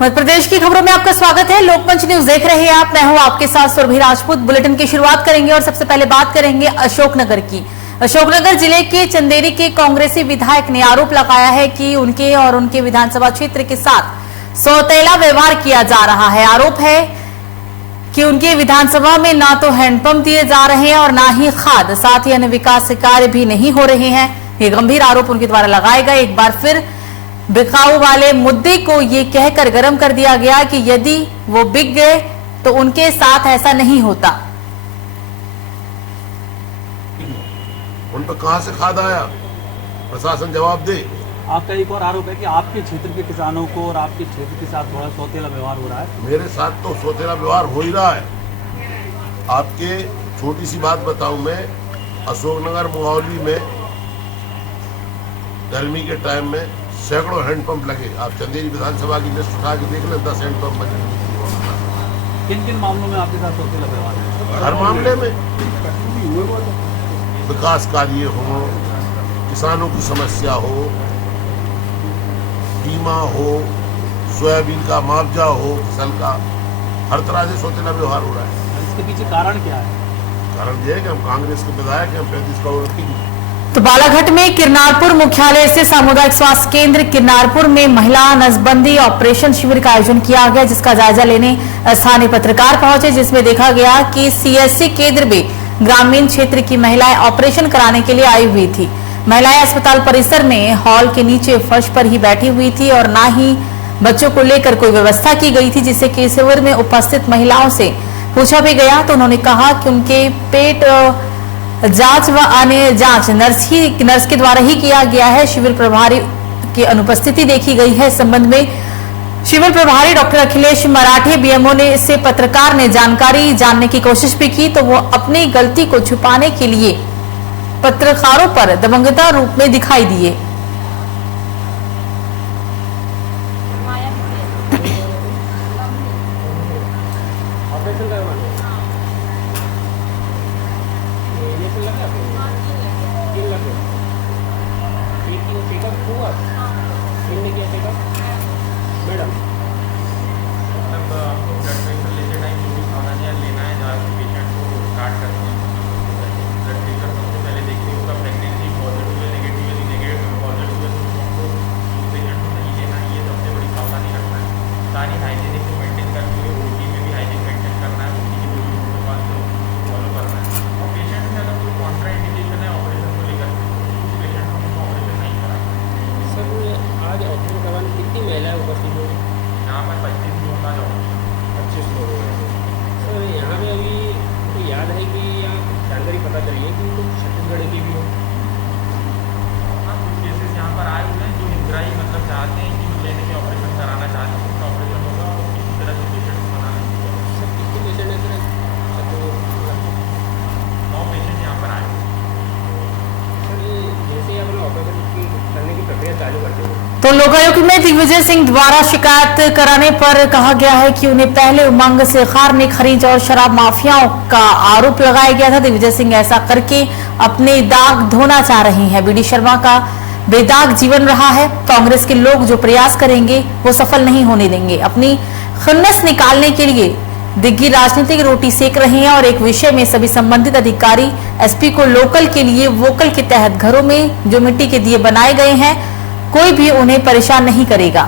मध्य प्रदेश की खबरों में आपका स्वागत है। लोकमंच न्यूज देख रहे हैं आप, मैं हूं आपके साथ सुरभि राजपूत। बुलेटिन की शुरुआत करेंगे और सबसे पहले बात करेंगे अशोकनगर की। अशोकनगर जिले के चंदेरी के कांग्रेसी विधायक ने आरोप लगाया है कि उनके और उनके विधानसभा क्षेत्र के साथ सौतेला व्यवहार किया जा रहा है। आरोप है कि उनके विधानसभा में ना तो हैंडपंप दिए जा रहे हैं और ना ही खाद, साथ ही अन्य विकास कार्य भी नहीं हो रहे हैं। ये गंभीर आरोप उनके द्वारा लगाए गए। एक बार फिर बिकाऊ वाले मुद्दे को ये कहकर गर्म कर दिया गया कि यदि वो बिक गए तो उनके साथ ऐसा नहीं होता। उन पर कहां से खाद आया, प्रशासन जवाब दे। आपका एक और आरोप है कि आपके क्षेत्र के किसानों को और आपके क्षेत्र के साथ थोड़ा सौतेला व्यवहार हो रहा है। मेरे साथ तो सौतेला व्यवहार हो ही रहा है। आपके छोटी सी बात बताऊं, मैं अशोकनगर मुहावली में गर्मी के टाइम में सैकड़ों हैंडपंप लगे। आप चंदेरी विधानसभा की लिस्ट उठा के देख लें, 10 हैंडपंप बने। किन किन मामलों में आपके साथ सौतेला व्यवहार है? हर मामले में, विकास कार्य हो, किसानों की समस्या हो, बीमा हो, सोयाबीन का मुआवजा हो, फसल का, हर तरह से सौतेला व्यवहार हो रहा है। इसके पीछे कारण क्या है? कारण यह है कि हम कांग्रेस के विधायक हैं, 35 करोड़ की। तो बालाघाट में किरनारपुर मुख्यालय से सामुदायिक स्वास्थ्य केंद्र किरनारपुर में महिला नसबंदी ऑपरेशन शिविर का आयोजन किया गया, जिसका जायजा लेने स्थानीय पत्रकार पहुंचे, जिसमें देखा गया कि सीएससी केंद्र में ग्रामीण क्षेत्र की महिलाएं ऑपरेशन कराने के लिए आई हुई थी। महिलाएं अस्पताल परिसर में हॉल के नीचे फर्श पर ही बैठी हुई थी और ना ही बच्चों को लेकर कोई व्यवस्था की गई थी, जिससे कि शिविर में उपस्थित महिलाओं से पूछा भी गया तो उन्होंने कहा कि उनके पेट जांच व अन्य जांच नर्स के द्वारा ही किया गया है। शिविर प्रभारी की अनुपस्थिति देखी गई है। इस संबंध में शिविर प्रभारी डॉक्टर अखिलेश मराठे बीएमओ ने से पत्रकार ने जानकारी जानने की कोशिश भी की तो वो अपनी गलती को छुपाने के लिए पत्रकारों पर दबंगता रूप में दिखाई दिए। मैडम मतलब आपको ब्लड प्रेशर लेते टाइम जो भी सावधानियाँ लेना है, जहाँ पेशेंट को स्टार्ट करते हैं ब्लड प्रेशर सबसे पहले देखिए उसका प्रेगनेंसी पॉजिटिव है, नेगेटिव है, नेगेटिव पॉजिटिव है तो उसको पेशेंट को नहीं लेना, ये सबसे बड़ी सावधानी रखना है। सारी हाइजीनिक को मेंटेन करते हुए ओटी में भी हाइजीन मेंटेन करना है, ओटी के जो भी प्रोटोकॉल से फॉलो करना है। और पेशेंट में अगर कोई कॉन्ट्रा इंडिकेशन है ऑपरेशन को लेकर उस पेशेंट को हमको ऑपरेशन नहीं कराना है। सर आज ऑपरेशन करवाने कितनी महिलाएं उपस्थित हुई? यहाँ पर 25 लोगों का 25 लोग हैं। सर यहाँ पे अभी मुझे याद है कि आप जानकारी पता चली है कि कुछ छत्तीसगढ़ के भी हो। हाँ, कुछ केसेस यहाँ पर आए हुए हैं जो हिंदराई मतलब चाहते हैं कि लेने में ऑपरेशन कराना चाहते हैं, उसका ऑपरेशन होगा और किसी तरह से पेशेंट को मना नहीं होगा। सर कितने पेशेंट हैं सर? 9 पेशेंट यहाँ पर आए। सर जैसे ही अपना ऑपरेशन करने की प्रक्रिया चालू करते हैं तो लोकायुक्त में दिग्विजय सिंह द्वारा शिकायत कराने पर कहा गया है कि उन्हें पहले उमंग से खारने खरीज और शराब माफियाओं का आरोप लगाया गया था। दिग्विजय सिंह ऐसा करके अपने दाग धोना चाह रहे हैं। बीडी शर्मा का बेदाग जीवन रहा है। कांग्रेस के लोग जो प्रयास करेंगे वो सफल नहीं होने देंगे। अपनी खुन्नस निकालने के लिए दिग्गी राजनीतिक रोटी सेक रहे हैं और एक विषय में सभी संबंधित अधिकारी एसपी को लोकल के लिए वोकल के तहत घरों में जो मिट्टी के दिए बनाए गए हैं कोई भी उन्हें परेशान नहीं करेगा।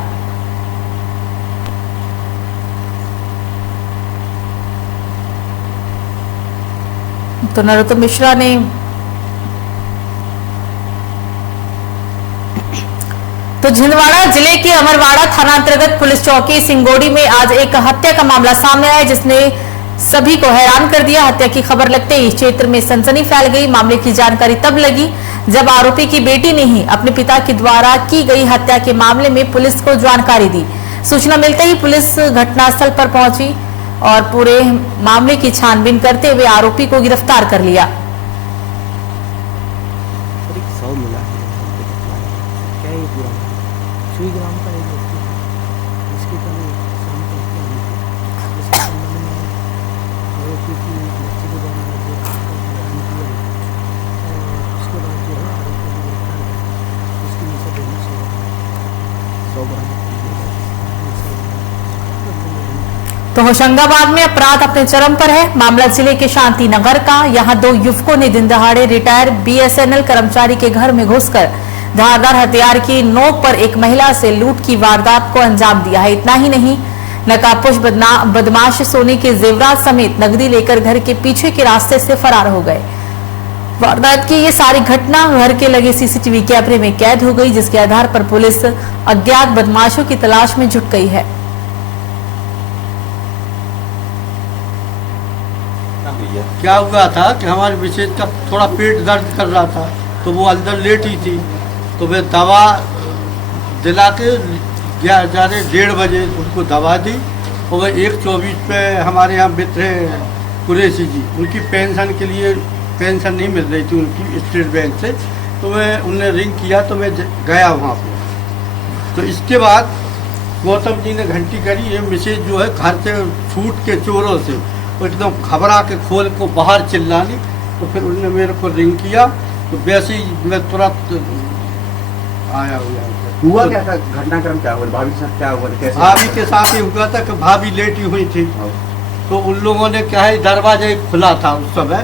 तो नरोत्तम मिश्रा ने तो छिंदवाड़ा जिले के अमरवाड़ा थाना अंतर्गत पुलिस चौकी सिंगोड़ी में आज एक हत्या का मामला सामने आया, जिसने सभी को हैरान कर दिया। हत्या की खबर लगते ही क्षेत्र में सनसनी फैल गई। मामले की जानकारी तब लगी जब आरोपी की बेटी ने ही अपने पिता के द्वारा की गई हत्या के मामले में पुलिस को जानकारी दी। सूचना मिलते ही पुलिस घटनास्थल पर पहुंची और पूरे मामले की छानबीन करते हुए आरोपी को गिरफ्तार कर लिया। ग्राम का एक व्यक्ति इसके कल शाम को हत्या हुई थी। इसके संबंध में आरोपी की बच्चे के द्वारा जो बयान किया और उसके बाद जो है आरोपी को गिरफ्तार कर उसकी नीचे 100 ग्राम होशंगाबाद में अपराध अपने चरम पर है। मामला जिले के शांति नगर का। यहां 2 युवकों ने दिन दहाड़े रिटायर बीएसएनएल कर्मचारी के घर में घुसकर धारदार हथियार की नोक पर एक महिला से लूट की वारदात को अंजाम दिया है। इतना ही नहीं, नकाबपोश बदमाश सोने के जेवरात समेत नकदी लेकर घर के पीछे के रास्ते से फरार हो गए। वारदात की ये सारी घटना घर के लगे सीसीटीवी कैमरे में कैद हो गई, जिसके आधार पर पुलिस अज्ञात बदमाशों की तलाश में जुट गई है। क्या हुआ था कि हमारे मिसेज का थोड़ा पेट दर्द कर रहा था, तो वो अंदर लेटी थी, तो मैं दवा दिला के 1:30 बजे उनको दवा दी। और वह 1:24 पे हमारे यहाँ मित्र हैं कुरैशी जी, उनकी पेंशन के लिए पेंशन नहीं मिल रही थी उनकी स्टेट बैंक से, तो मैं उनने रिंग किया तो मैं गया वहाँ पे। तो इसके बाद गौतम जी ने घंटी करी, ये मिसेज जो है घर से छूट के चोरों से एकदम घबरा के खोल को बाहर चिल्लानी, तो फिर उन्होंने मेरे को रिंग किया, तो वैसे ही मैं तुरंत आया हुआ क्या था? घटनाक्रम क्या हुआ? भाभी के साथ क्या हुआ? कैसे? भाभी के साथ ही हुआ था कि भाभी लेटी हुई थी, तो उन लोगों ने क्या है दरवाजा खुला था उस समय,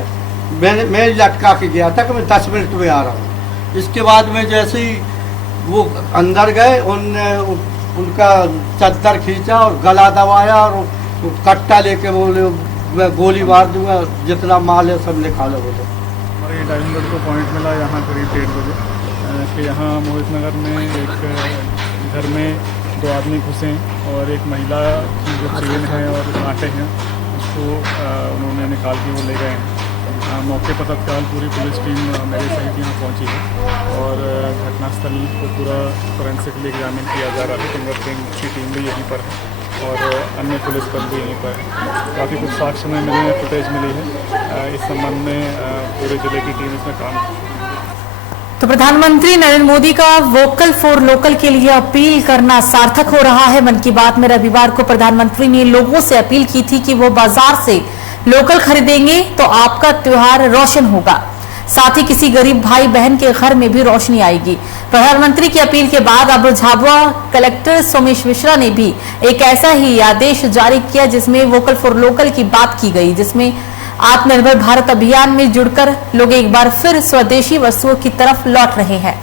मैं लटका के गया था कि मैं 10 मिनट में आ रहा हूँ। इसके बाद में जैसे ही वो अंदर गए, उनका चद्दर खींचा और गला दबाया और कट्टा लेके बोले मैं गोली मार दूंगा, जितना माल है सब निकालो बोले। हमारे डायमंड को पॉइंट मिला यहाँ करीब 1:30 बजे कि यहाँ मोहित नगर में एक घर में 2 आदमी घुसे और एक महिला की जो चेन है और कांटे हैं उसको उन्होंने निकाल के वो ले गए हैं। मौके पर तत्काल पूरी पुलिस टीम मेरे सहित यहाँ पहुँची है और घटनास्थल को पूरा फोरेंसिकली एग्जामिन किया जा रहा है। फिंगरप्रिंट की टीम भी यहीं पर है और अन्य पुलिस बल भी यहीं पर है। काफ़ी कुछ साक्ष्य में मिले हैं, फुटेज मिली है। इस संबंध में पूरे जिले की टीम इसमें काम। तो प्रधानमंत्री नरेंद्र मोदी का वोकल फॉर लोकल के लिए अपील करना सार्थक हो रहा है। मन की बात में रविवार को प्रधानमंत्री ने लोगों से अपील की थी कि वो बाजार से लोकल खरीदेंगे तो आपका त्योहार रोशन होगा, साथ ही किसी गरीब भाई बहन के घर में भी रोशनी आएगी। प्रधानमंत्री की अपील के बाद अब झाबुआ कलेक्टर सोमेश मिश्रा ने भी एक ऐसा ही आदेश जारी किया जिसमें वोकल फॉर लोकल की बात की गई, जिसमें आत्मनिर्भर भारत अभियान में जुड़कर लोग एक बार फिर स्वदेशी वस्तुओं की तरफ लौट रहे हैं।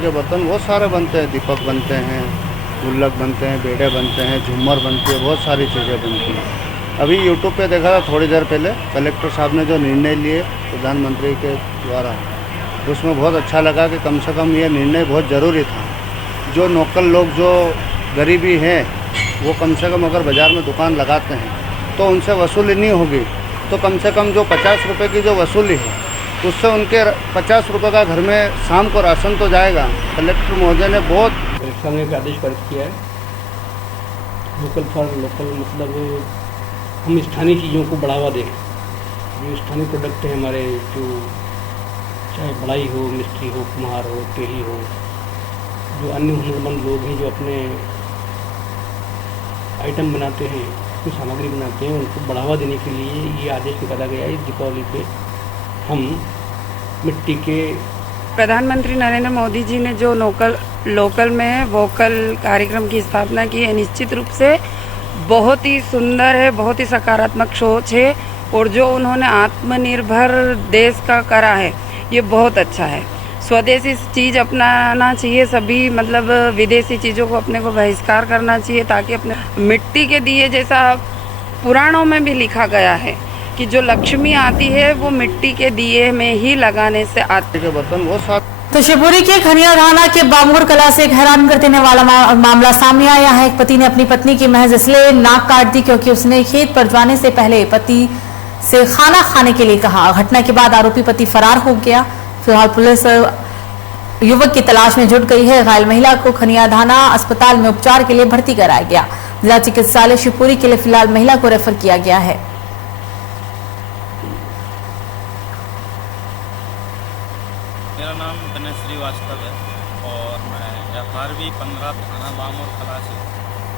जो बर्तन बहुत सारे बनते हैं, दीपक बनते हैं, गुल्लक बनते हैं, बेड़े बनते हैं, झूमर बनती है, बहुत सारी चीज़ें बनती हैं। अभी यूट्यूब पे देखा था थोड़ी देर पहले कलेक्टर साहब ने जो निर्णय लिए प्रधानमंत्री के द्वारा, उसमें बहुत अच्छा लगा कि कम से कम ये निर्णय बहुत ज़रूरी था। जो लोकल लोग जो गरीबी है वो कम से कम अगर बाज़ार में दुकान लगाते हैं तो उनसे वसूली नहीं होगी, तो कम से कम जो 50 रुपये की जो वसूली है उससे उनके 50 रुपये का घर में शाम को राशन तो जाएगा। कलेक्टर महोदय ने बहुत कलेक्टर ने एक आदेश पारित किया है। वोकल फॉर लोकल मतलब हम स्थानीय चीज़ों को बढ़ावा दें। जो स्थानीय प्रोडक्ट है हमारे, जो चाहे बढ़ाई हो, मिस्त्री हो, कुम्हार हो, टेढ़ी हो, जो अन्य हुनरमंद लोग हैं जो अपने आइटम बनाते हैं, कुछ सामग्री बनाते हैं, उनको बढ़ावा देने के लिए ये आदेश निकाला गया है। दीपावली पे हम मिट्टी के प्रधानमंत्री नरेंद्र मोदी जी ने जो लोकल में वोकल कार्यक्रम की स्थापना की है, निश्चित रूप से बहुत ही सुंदर है, बहुत ही सकारात्मक सोच है और जो उन्होंने आत्मनिर्भर देश का करा है ये बहुत अच्छा है। स्वदेशी चीज़ अपनाना चाहिए सभी, मतलब विदेशी चीज़ों को अपने को बहिष्कार करना चाहिए, ताकि अपने मिट्टी के दिए जैसा पुराणों में भी लिखा गया है कि जो लक्ष्मी आती है वो मिट्टी के दिए में ही लगाने से आती है। बर्तन बहुत सारे। तो शिवपुरी के खनिया थाना के बामूर कला से एक हैरान कर देने वाला मामला सामने आया है। एक पति ने अपनी पत्नी की महज इसलिए नाक काट दी क्योंकि उसने खेत पर जाने से पहले पति से खाना खाने के लिए कहा। घटना के बाद आरोपी पति फरार हो गया। फिलहाल पुलिस युवक की तलाश में जुट गई है। घायल महिला को खनिया थाना अस्पताल में उपचार के लिए भर्ती कराया गया। जिला चिकित्सालय शिवपुरी के लिए फिलहाल महिला को रेफर किया गया है। मेरा नाम गणेश श्रीवास्तव है और मैं FRV 15 थाना बामूर कला से।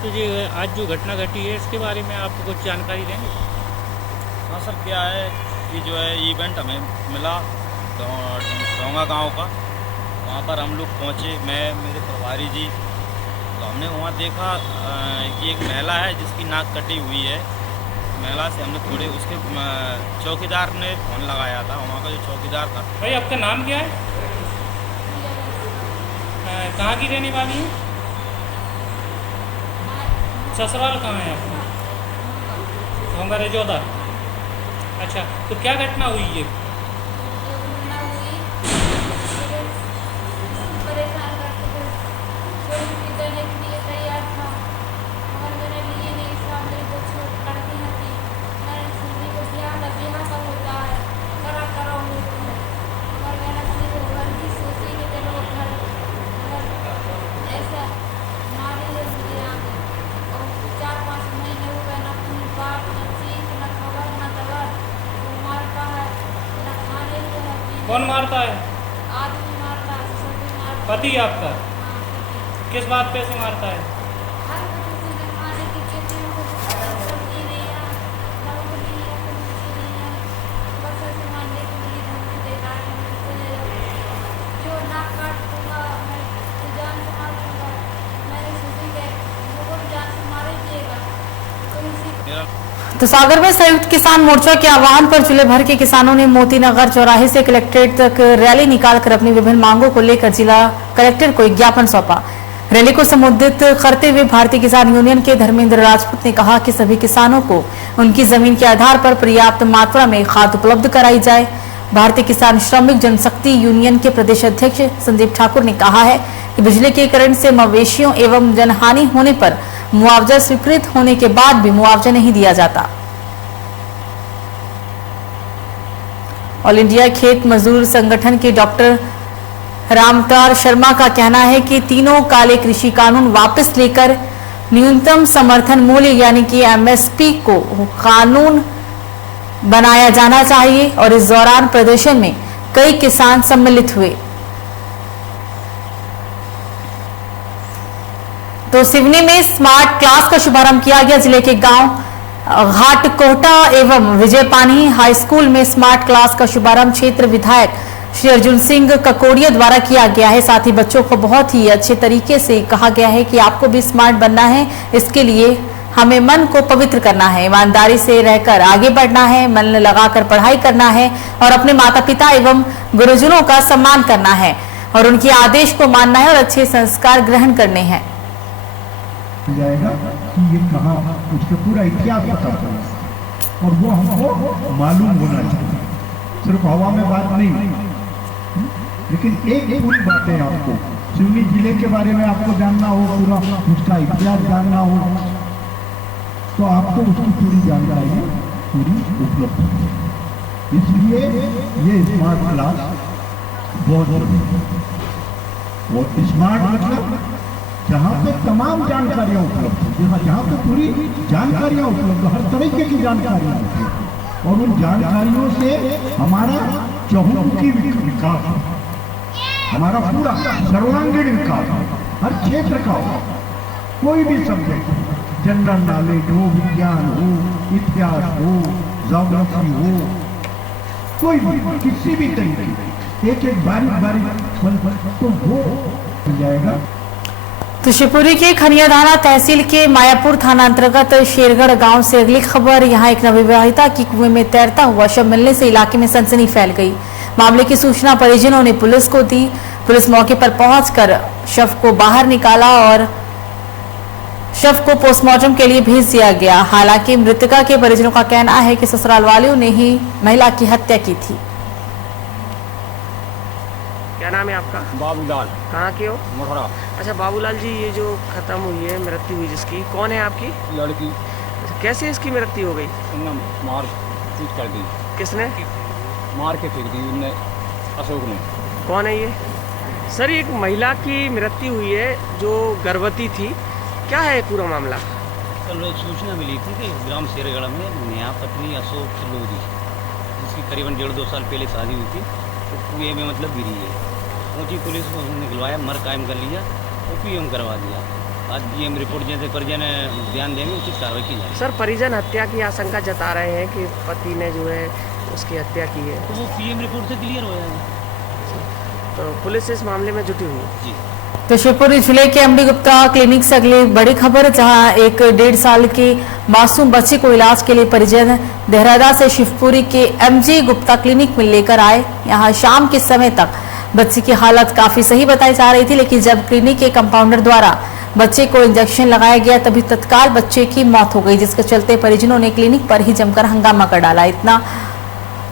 तो ये आज जो घटना घटी है इसके बारे में आप कुछ जानकारी देंगे? हाँ सर, क्या है कि जो है इवेंट हमें मिला डोंगा गांव का, वहाँ पर हम लोग पहुँचे, मैं, मेरे प्रभारी जी तो हमने वहाँ देखा कि एक महिला है जिसकी नाक कटी हुई है। महिला से हमने थोड़े उसके चौकीदार ने फ़ोन लगाया था, वहाँ का जो चौकीदार था। भाई आपका नाम क्या है? कहाँ की रहने वाली है? ससुराल कहाँ है आपका? होंगा रेजोदा। अच्छा, तो क्या घटना हुई है? कौन मारता है? आदमी मारता है, सभी मारता है। पति आपका? किस बात पे से मारता है? हर किसी खाने की चीज़ें को सब्जी नहीं है, नमक नहीं है, मिर्ची नहीं है, बस ऐसे मारने के लिए धमकी देता है। जो नाक काट दूंगा मैं तो जान से मार दूंगा, मेरे सूजी के लोगों को जान से मार ही दिएगा। तो इसी तो सागर में संयुक्त किसान मोर्चा के आह्वान पर जिले भर के किसानों ने मोतीनगर चौराहे से कलेक्ट्रेट तक रैली निकालकर अपनी विभिन्न मांगों को लेकर जिला कलेक्टर को एक ज्ञापन सौंपा। रैली को संबोधित करते हुए भारतीय किसान यूनियन के धर्मेंद्र राजपूत ने कहा कि सभी किसानों को उनकी जमीन के आधार पर पर्याप्त मात्रा में खाद उपलब्ध कराई जाए। भारतीय किसान श्रमिक जनशक्ति यूनियन के प्रदेश अध्यक्ष संदीप ठाकुर ने कहा है कि बिजली के करंट से मवेशियों एवं जनहानि होने पर मुआवजा स्वीकृत होने के बाद भी मुआवजा नहीं दिया जाता। ऑल इंडिया खेत मजदूर संगठन के डॉक्टर रामतार शर्मा का कहना है कि तीनों काले कृषि कानून वापस लेकर न्यूनतम समर्थन मूल्य यानी कि एमएसपी को कानून बनाया जाना चाहिए और इस दौरान प्रदर्शन में कई किसान सम्मिलित हुए। तो सिवनी में स्मार्ट क्लास का शुभारंभ किया गया। जिले के गांव घाट कोटा एवं विजयपानी हाई स्कूल में स्मार्ट क्लास का शुभारंभ क्षेत्र विधायक श्री अर्जुन सिंह ककोड़िया द्वारा किया गया है। साथ ही बच्चों को बहुत ही अच्छे तरीके से कहा गया है कि आपको भी स्मार्ट बनना है, इसके लिए हमें मन को पवित्र करना है, ईमानदारी से रहकर आगे बढ़ना है, मन लगाकर पढ़ाई करना है और अपने माता पिता एवं गुरुजनों का सम्मान करना है और उनके आदेश को मानना है और अच्छे संस्कार ग्रहण करने हैं। जाएगा कि ये कहाँ उसका पूरा इतिहास पता चला और वो हमको मालूम होना चाहिए, सिर्फ हवा में बात नहीं। लेकिन एक पूरी बात है, आपको सिवनी जिले के बारे में आपको जानना हो, पूरा उसका इतिहास जानना हो तो आपको उसकी पूरी जानकारी पूरी उपलब्ध है। इसलिए ये स्मार्ट क्लास बहुत जरूरी है। और स्मार्ट मतलब जहाँ पे तमाम जानकारियाँ उपलब्ध है, जहाँ पे पूरी जानकारियाँ उपलब्ध, हर तरीके की जानकारियाँ होती है और उन जानकारियों से हमारा चहुमुखी विकास, हमारा पूरा सर्वांगीण विकास हर क्षेत्र का हो। कोई भी सब्जेक्ट, जनरल नॉलेज हो, विज्ञान हो, इतिहास हो, ज्योग्राफी हो, कोई भी किसी भी तरीके एक एक बारीक तो वो मिल जाएगा। तो शिवपुरी के खनियादाना तहसील के मायापुर थाना अंतर्गत शेरगढ़ गांव से अगली खबर। यहां एक नवविवाहिता की कुएं में तैरता हुआ शव मिलने से इलाके में सनसनी फैल गई। मामले की सूचना परिजनों ने पुलिस को दी। पुलिस मौके पर पहुंचकर शव को बाहर निकाला और शव को पोस्टमार्टम के लिए भेज दिया गया। हालांकि मृतका के परिजनों का कहना है कि ससुराल वालों ने ही महिला की हत्या की थी। क्या नाम है आपका? बाबूलाल। कहाँ के हो? मोहरा। अच्छा बाबूलाल जी, ये जो खत्म हुई है, मृत्यु हुई जिसकी, कौन है आपकी? लड़की। अच्छा, कैसे इसकी मृत्यु हो गई? मार पीट कर दी। किसने? मार के फेंक दी उनने, अशोक ने। कौन है ये? सर, एक महिला की मृत्यु हुई है जो गर्भवती थी, क्या है पूरा मामला? कल सूचना मिली थी कि ग्राम शेरगढ़ में नया पत्नी अशोक लोधी, जिसकी करीबन 1.5-2 साल पहले शादी हुई थी, तो कुएं में मतलब गिरी है। पहुंची पुलिस को निकलवाया, मर कायम कर लिया, ओपीएम करवा दिया। आज पीएम रिपोर्ट जैसे परिजन ध्यान देंगे, उचित कार्रवाई की जाए। सर, परिजन हत्या की आशंका जता रहे हैं कि पति ने जो है उसकी हत्या की है, तो वो पीएम रिपोर्ट से क्लियर हो जाएगा। तो पुलिस इस मामले में जुटी हुई है। जी। तो शिवपुरी जिले के एमडी गुप्ता क्लिनिक से अगली बड़ी खबर, जहां एक 1.5 साल की मासूम बच्ची को इलाज के लिए परिजन देहरादा से शिवपुरी के एमजी गुप्ता क्लिनिक में लेकर आए। यहां शाम के समय तक बच्ची की हालत काफी सही बताई जा रही थी, लेकिन जब क्लिनिक के कंपाउंडर द्वारा बच्चे को इंजेक्शन लगाया गया तभी तत्काल बच्चे की मौत हो गई, जिसके चलते परिजनों ने क्लिनिक पर ही जमकर हंगामा कर डाला। इतना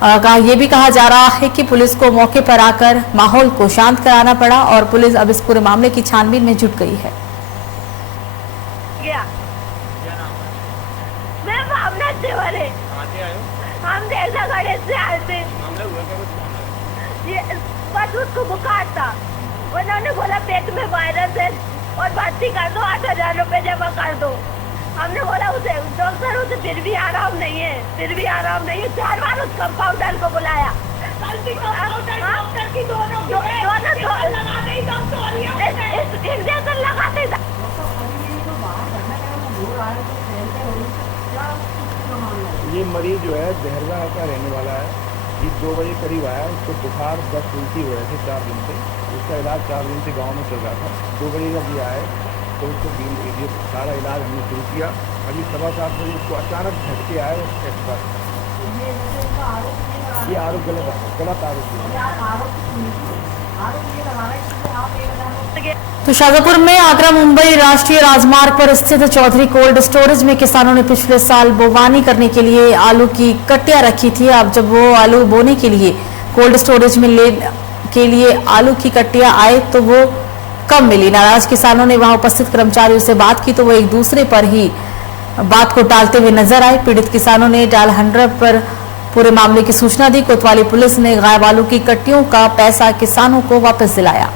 ये भी कहा जा रहा है कि पुलिस को मौके पर आकर माहौल को शांत कराना पड़ा और पुलिस अब इस पूरे मामले की छानबीन में जुट गई है। हम देहरागढ़ से आए थे, बस उसको बुखार था, उन्होंने बोला पेट में वायरस है और भर्ती कर दो, 8,000 रुपए जमा कर दो। हमने बोला उसे डॉक्टर उसे फिर भी आराम नहीं है, 4 बार उस कंपाउंडर को बुलाया। इंजेक्शन लगाते था। ये मरीज जो है देहरादा का रहने वाला है। ये 2 बजे करीब आया, उसको बुखार 10 उल्टी हो रहे थे 4 दिन से। उसका इलाज 4 दिन से गांव में चल रहा था। 2 बजे जब ये आए तो उसको ये सारा इलाज हमने शुरू किया। अभी 7:15 बजे उसको अचानक झटके आए एक्सपर्ट। ये आरोप गलत आरोप तो शाजापुर में आगरा मुंबई राष्ट्रीय राजमार्ग पर स्थित चौधरी कोल्ड स्टोरेज में किसानों ने पिछले साल बोवानी करने के लिए आलू की कट्टियां रखी थी। अब जब वो आलू बोने के लिए कोल्ड स्टोरेज में के लिए आलू की कट्टियां आए तो वो कम मिली। नाराज किसानों ने वहां उपस्थित कर्मचारियों से बात की तो वो एक दूसरे पर ही बात को टालते हुए नजर आए। पीड़ित किसानों ने डायल 100 पर पूरे मामले की सूचना दी। कोतवाली पुलिस ने गायब आलू की कट्टियों का पैसा किसानों को वापस दिलाया।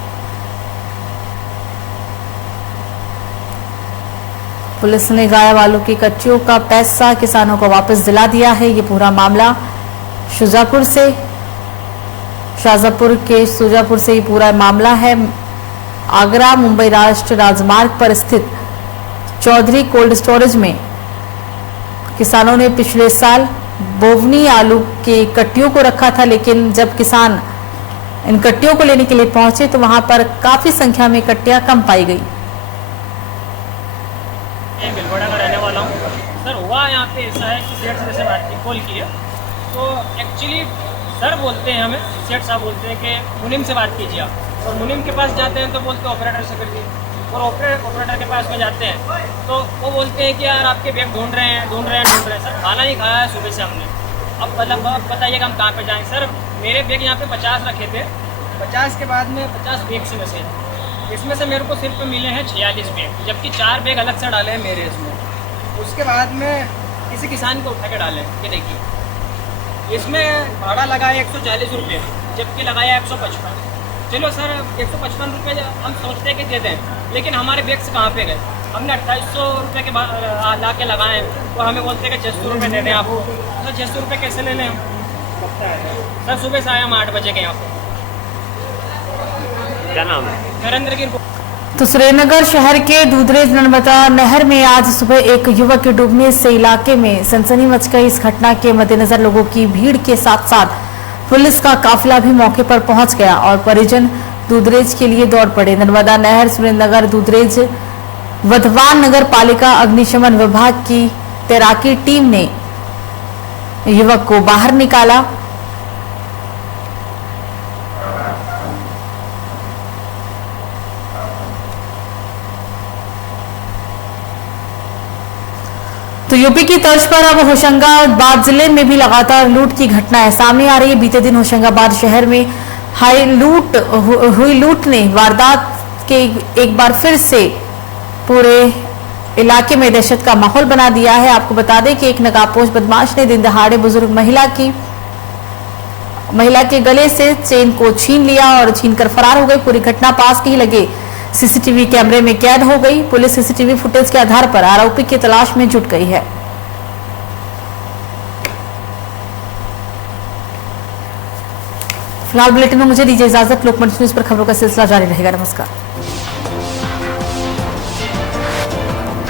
पुलिस ने गायब आलू की कट्टियों का पैसा किसानों को वापस दिला दिया है। ये पूरा मामला शाजापुर से ये पूरा मामला है। आगरा मुंबई राष्ट्रीय राजमार्ग पर स्थित चौधरी कोल्ड स्टोरेज में किसानों ने पिछले साल बोवनी आलू की कट्टियों को रखा था, लेकिन जब किसान इन कट्टियों को लेने के लिए पहुंचे तो वहां पर काफी संख्या में कट्टियां कम पाई गई। बिलवाड़ा का रहने वाला हूँ सर। हुआ यहाँ पे ऐसा है कि सेठ से बात की कॉल की है तो एक्चुअली सर बोलते हैं, हमें सेठ साहब बोलते हैं कि मुनीम से बात कीजिए आप, और मुनीम के पास जाते हैं तो बोलते हैं ऑपरेटर से करिए, और ऑपरेटर के पास में जाते हैं तो वो बोलते हैं कि यार आपके बैग ढूंढ रहे हैं सर। खाना ही खाया है सुबह से हमने, अब मतलब बताइएगा हम कहाँ पे जाएंगे सर। मेरे बैग यहाँ पे 50 रखे थे, 50 के बाद में 50 बैग से वैसे इसमें से मेरे को सिर्फ मिले हैं 46 बैग, जबकि 4 बैग अलग से डाले हैं मेरे इसमें। उसके बाद में किसी किसान को उठा के डाले, ये देखिए इसमें भाड़ा लगाया 140 रुपये, जबकि लगाया 155। चलो सर 155 रुपये हम सोचते हैं कि दे दें, लेकिन हमारे बैग्स कहाँ पे गए? हमने 2800 रुपये के ला के लगाए और हमें बोलते हैं कि 600 रुपये दे दें आपको। सर 600 रुपये कैसे ले लें हम? सर सुबह से आए हम 8 बजे के यहाँ पे। क्या नाम है? नरेंद्र गिर। तो श्रीनगर शहर के दूधरेज नर्मदा नहर में आज सुबह एक युवक के डूबने से इलाके में सनसनी मच गई। इस घटना के मद्देनजर लोगों की भीड़ के साथ साथ पुलिस का काफिला भी मौके पर पहुंच गया और परिजन दूधरेज के लिए दौड़ पड़े। नर्मदा नहर सुरेंद्रनगर दूधरेज वधवान नगर पालिका अग्निशमन विभाग की तैराकी टीम ने युवक को बाहर निकाला। तो यूपी की तर्ज पर अब होशंगाबाद जिले में भी लगातार लूट की घटनाएं सामने आ रही है। बीते दिन होशंगाबाद शहर में हुई लूट ने वारदात के एक बार फिर से पूरे इलाके में दहशत का माहौल बना दिया है। आपको बता दें कि एक नकाबपोश बदमाश ने दिन दहाड़े बुजुर्ग महिला के गले से चेन को छीन लिया और छीनकर फरार हो गई। पूरी घटना पास के ही लगे सीसीटीवी कैमरे में कैद हो गई। पुलिस सीसीटीवी फुटेज के आधार पर आरोपी की तलाश में जुट गई है। फिलहाल बुलेटिन में मुझे दीजिए इजाजत। लोकमंच न्यूज पर खबरों का सिलसिला जारी रहेगा। नमस्कार।